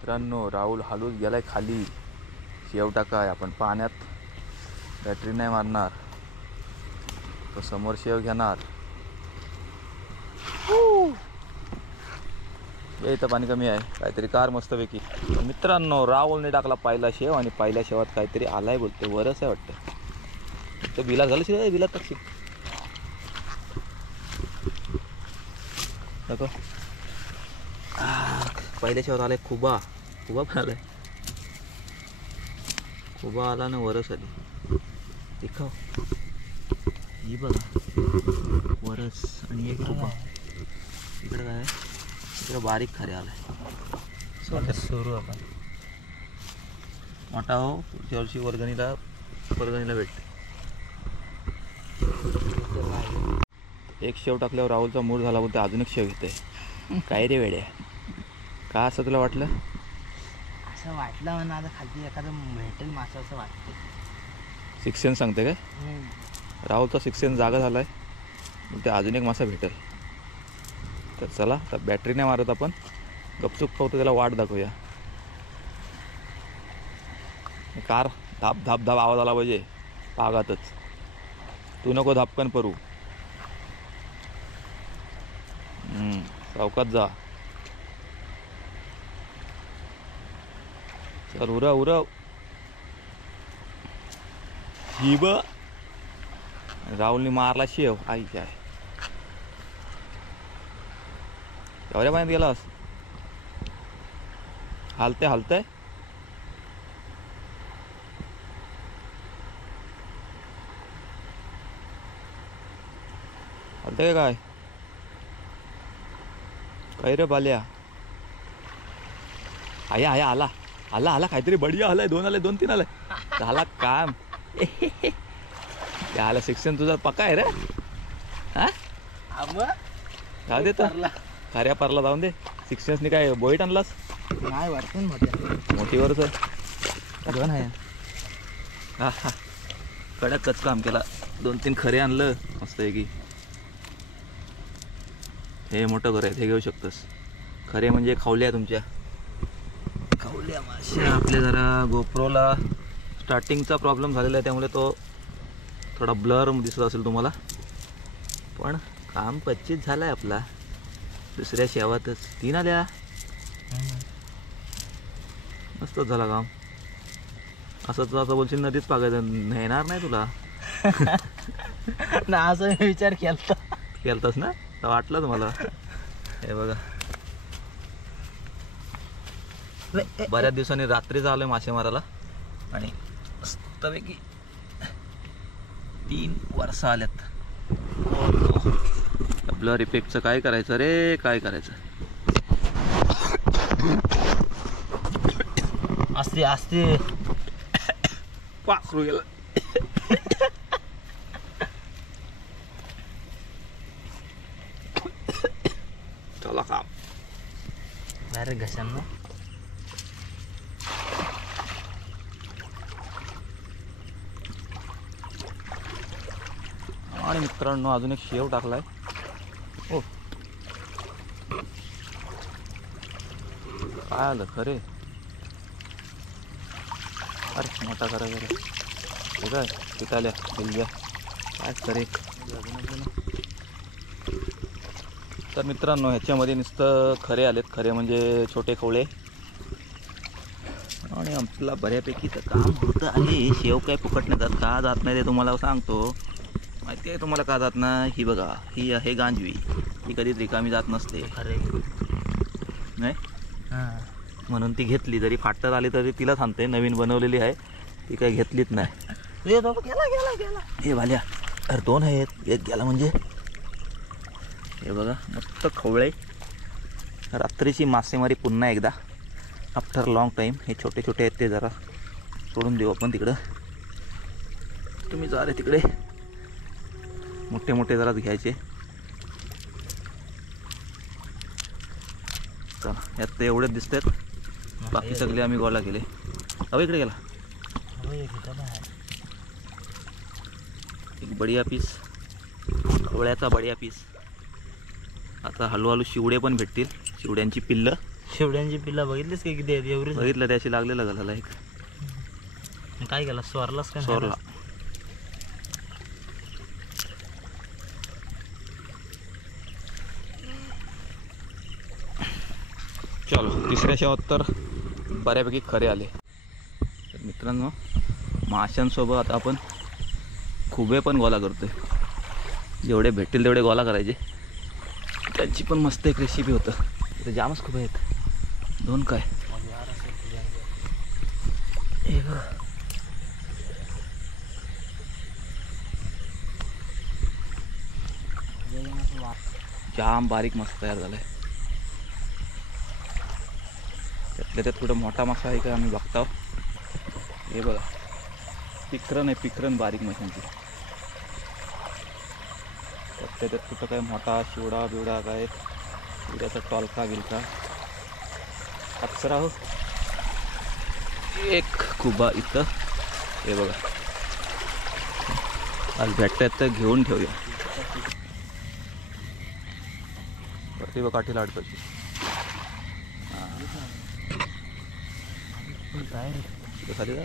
मित्रांनो राहुल हालूच गेलाय खाली. शेव टाकाय आपण पाण्यात बॅटरी नाही मारणार. तो समोर शेव घेणार. इथं पाणी कमी आहे. काहीतरी कार मस्तपैकी. मित्रांनो राहुलने टाकला पहिला शेव आणि पहिल्या शेवात काहीतरी आलाय बोलते. वरच आहे वाटतं. तर बिला झालं शिवाय बिला टाकशील नको. पहिल्या शेवात आलाय खुबा. खुबा पण आलाय. खुबा आला ना वरस आली. दिखाव ही बघा वरस आणि एक खुबा. इकडे काय इकडे बारीक खारे आलाय. सुरू आपण मोठा हो पुढच्या वर्षी वर्गणीला भेटते. एक शेव टाकल्यावर राहुलचा मूड झाला बोलते अजून एक शेव घेते. काय रे वेड्या का असं तुला वाटलं? असं वाटलं म्हणा आता खाली एखादं भेटेल मासा असं वाटतं. सिक्स सेन्स सांगते काय? राहुलचा सिक्स सेन्स जागा झालाय. ते अजून एक मासा भेटेल. तर चला तर बॅटरी नाही मारत आपण. गपचूप पाहतो त्याला वाट दाखवूया. कार धाप धाप धाप आवाज आला पाहिजे पागातच. तू नको धापकन परू. सावकात जा. चल उरव उरव. ही ब राहुलने मारला शेव. आई काय एवढ्या पाण्यात गेलास? हालते हालतंय. हालतंय काय? काय रे बाल्या? आया आया आला आला आला काहीतरी बढिया आलाय. दोन आले 2-3 आलाय. झाला काम. आला शिक्षण तुझा पक्का आहे रे. हा जाऊ दे तर कार्या पारला जाऊन दे. शिक्षणने काय बोईट आणलास? नाही वाटतं मोठ्या मोठीवरच आहे. दोन आहे. हा हा कडकच काम केला. 2-3 खरे आणलं मस्त आहे की. हे मोठं घर आहे. हे घेऊ शकतोस. खरे म्हणजे खावल्या तुमच्या खावल्या माश्या. आपल्या जरा गोप्रोला स्टार्टिंगचा प्रॉब्लेम झालेला आहे त्यामुळे तो थोडा ब्लर दिसत असेल तुम्हाला. पण काम पच्चीस झालं आहे आपला. दुसऱ्या शेवातच 3 आल्या. मस्तच झाला काम. असंच असं बोलशील नदीच पागायचं नेणार नाही तुला. ना असं विचार केलतास ना तर वाटलं तुम्हाला. हे बघा बऱ्याच दिवसांनी रात्री आलोय मासे मारायला आणि मस्तपैकी 3 वर्ष आल्यात. ब्लर इफेक्टचं काय करायचं रे काय करायचं. असते असते पाखरू गेलं. चला काम डायरेक्ट घशांना. आणि मित्रांनो अजून एक शेव टाकलाय. हो काय आलं खरे. अरे मोठा करा जरा. हे काय पिटाल्या बिलग्या काय खरे. तर मित्रांनो ह्याच्यामध्ये नुसतं खरे आलेत. खरे म्हणजे छोटे खवळे. आणि आपला बऱ्यापैकी तर काम होतं आहे. शेव काय फुकट नाही जात. का जात नाही ते तुम्हाला सांगतो. माहिती आहे तुम्हाला का जात ना. ही बघा ही आहे गांजवी. ही कधीच रिकामी जात नसते. खरे नाही म्हणून ती घेतली. जरी फाटत आली तरी तिला थांबते. नवीन बनवलेली आहे ती काही घेतलीच नाही. गेला गेला गेला. हे भाल्या अरे 2 आहेत. एक गेला म्हणजे. हे बघा मस्त खवळे. रात्रीची मासेमारी पुन्हा एकदा आफ्टर लॉंग टाईम. हे छोटे छोटे आहेत ते जरा सोडून देऊ आपण तिकडं. तुम्ही जा रे तिकडे. मोठे मोठे जरा घ्यायचे. चला यात ते एवढेच दिसत आहेत. बाकी सगळे आम्ही गोळा केले. अहो इकडे गेला एक बढिया पीस. खवळ्याचा बढिया पीस. आता हळूहळू शिवडे पण भेटतील. शिवड्यांची पिल्लं शेवड्यांची पिल्ला बघितलीस का किती आहेत एवढी बघितलं त्याशी लागलेलं गलाला एक काय केला स्वरलास का सोरला. चलो तिसऱ्या शेवात तर बऱ्यापैकी खरे आले. तर मित्रांनो माशांसोबत आता आपण खुबे पण गोळा करतोय. जेवढे भेटतील तेवढे गोळा करायचे. त्यांची पण मस्त एक रेसिपी होतं. इथे जामच खुबे आहेत. 2 काय हे बघ. जाम बारीक मस्त तयार झालाय. त्यातल्या त्यात कुठं मोठा मासा आहे का आम्ही बघतो. हे बघा पिकरन आहे, पिकरन बारीक माशांची. त्यातल्या त्यात कुठं काय मोठा शिवडा बिवडा काय शिवड्याचा टॉलका गिलका कचरा हो. एक खुबा इथं हे बघा. आज भेटतायत तर घेऊन ठेवूया. वरती बघ काठी लाडपाची. खाली का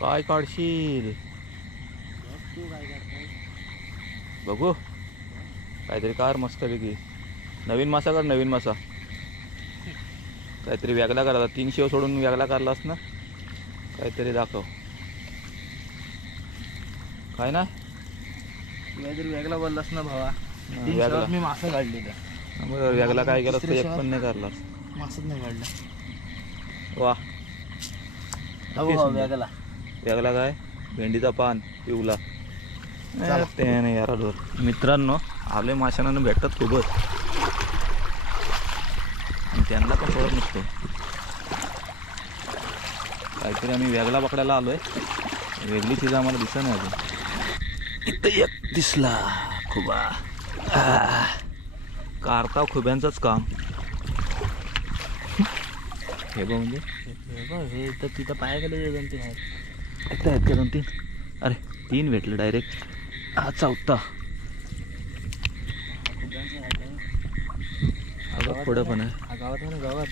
काय काढशील बघू. काहीतरी कार मस्त पैकी नवीन मासा काढ. नवीन मासा काहीतरी वेगळा करायचा. 3 शेव सोडून वेगळा काढलास ना. काहीतरी दाखव. काय ना काहीतरी वेगळा बोललास ना भावा. वेगळा मी मासा काढलेला. बरोबर. वेगळा काय केलं तर एक पण नाही करलास. मासच नाही काढला. वा वेगळा वेगळा काय भेंडीचा पान पिवला ते नाही यार. मित्रांनो आले माशांना भेटतात खूपच. आणि त्यांना पण कळत नसतो. काहीतरी आम्ही वेगळा पकडायला आलोय. वेगळी चीज आम्हाला दिसत नाही अजून. इथं एक दिसला खुबा. कारता खुब्यांचंच काम हे बघ. म्हणजे हे तर तिथं पायाकडे 2-3 आहेत. एकदा आहेत का 2-3. अरे 3 भेटले डायरेक्ट. हा 4था. अगं पुढं पण आहे. गावात आहे ना गावात.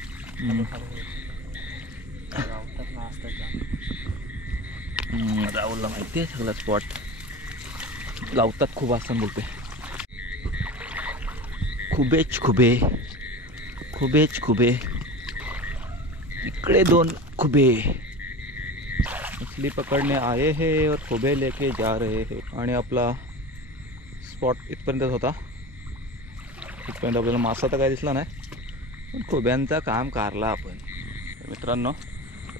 राहुलला माहिती आहे सगळा स्पॉट. लावतात खूप असं बोलते. खुबेच खुबे खुबेच खुबे. इकडे 2 खुबे. मछली पकडणे आए हे और खुबे लेके जा रहे हे. आणि आपला स्पॉट इथपर्यंतच होता. इथपर्यंत आपल्याला मासा तर काय दिसला नाही पण खुब्यांचा काम कारला आपण. मित्रांनो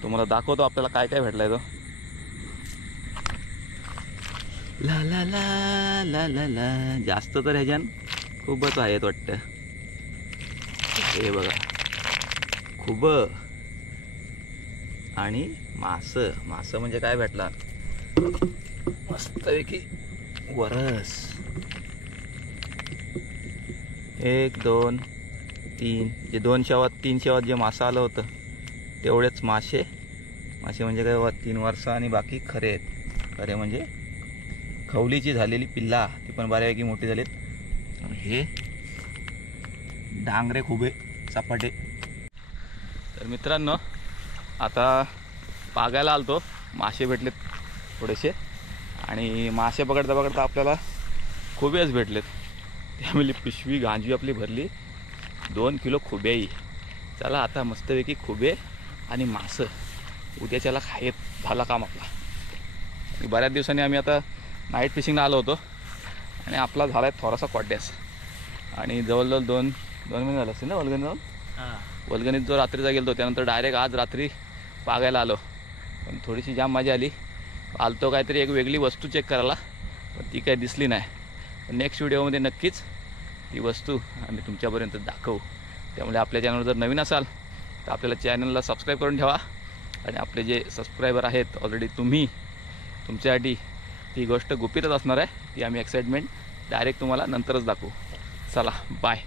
तुम्हाला दाखवतो आपल्याला काय काय भेटलाय तो. ला ला ला ला ला ला. जास्त तर ह्याच्यान खूपच आहेत वाटतं. हे बघा खूप आणि मास म्हणजे काय भेटला मस्तपैकी वरस. 1 2 3 जे 2 शेवात 3 शेवात जे मासा आलं होतं तेवढेच मासे. मासे म्हणजे काय 3 वर्ष आणि बाकी खरे आहेत. खरे म्हणजे खवलीची झालेली पिल्ला ती पण बऱ्यापैकी मोठी झालीत. हे डांगरे खुबे सपाटे. तर मित्रांनो आता पागायला आलतो. मासे भेटलेत थोडेसे आणि मासे पकडता पकडता आपल्याला खुबेच भेटलेत. त्यामुळे पिशवी गांजवी आपली भरली. 2 किलो खुबेही. चला आता मस्तपैकी खुबे आणि मासं उद्याच्याला खायत झाला काम आपला. बऱ्याच दिवसांनी आम्ही आता नाईट फिशिंगला आलो होतो आणि आपला झाला आहे थोडासा कॉड्यास. आणि जवळजवळ 2 महिने झाले असतील ना वल्गणीत जाऊन. वल्गणीत जो रात्रीचा गेलो त्यानंतर डायरेक्ट आज रात्री पागायला आलो. पण थोडीशी जाम मजा आली. आलतो काहीतरी एक वेगळी वस्तू चेक करायला पण ती काही दिसली नाही. पण नेक्स्ट व्हिडिओमध्ये नक्कीच ती वस्तू आम्ही तुमच्यापर्यंत दाखवू. त्यामुळे आपल्या चॅनलवर जर नवीन असाल तर आपल्याला चॅनलला सबस्क्राईब करून ठेवा. आणि आपले जे सबस्क्रायबर आहेत ऑलरेडी तुमच्यासाठी ती गोष्ट गुपितच असणार आहे. ती आम्ही एक्साइटमेंट डायरेक्ट तुम्हाला नंतरच दाखवू. चला बाय.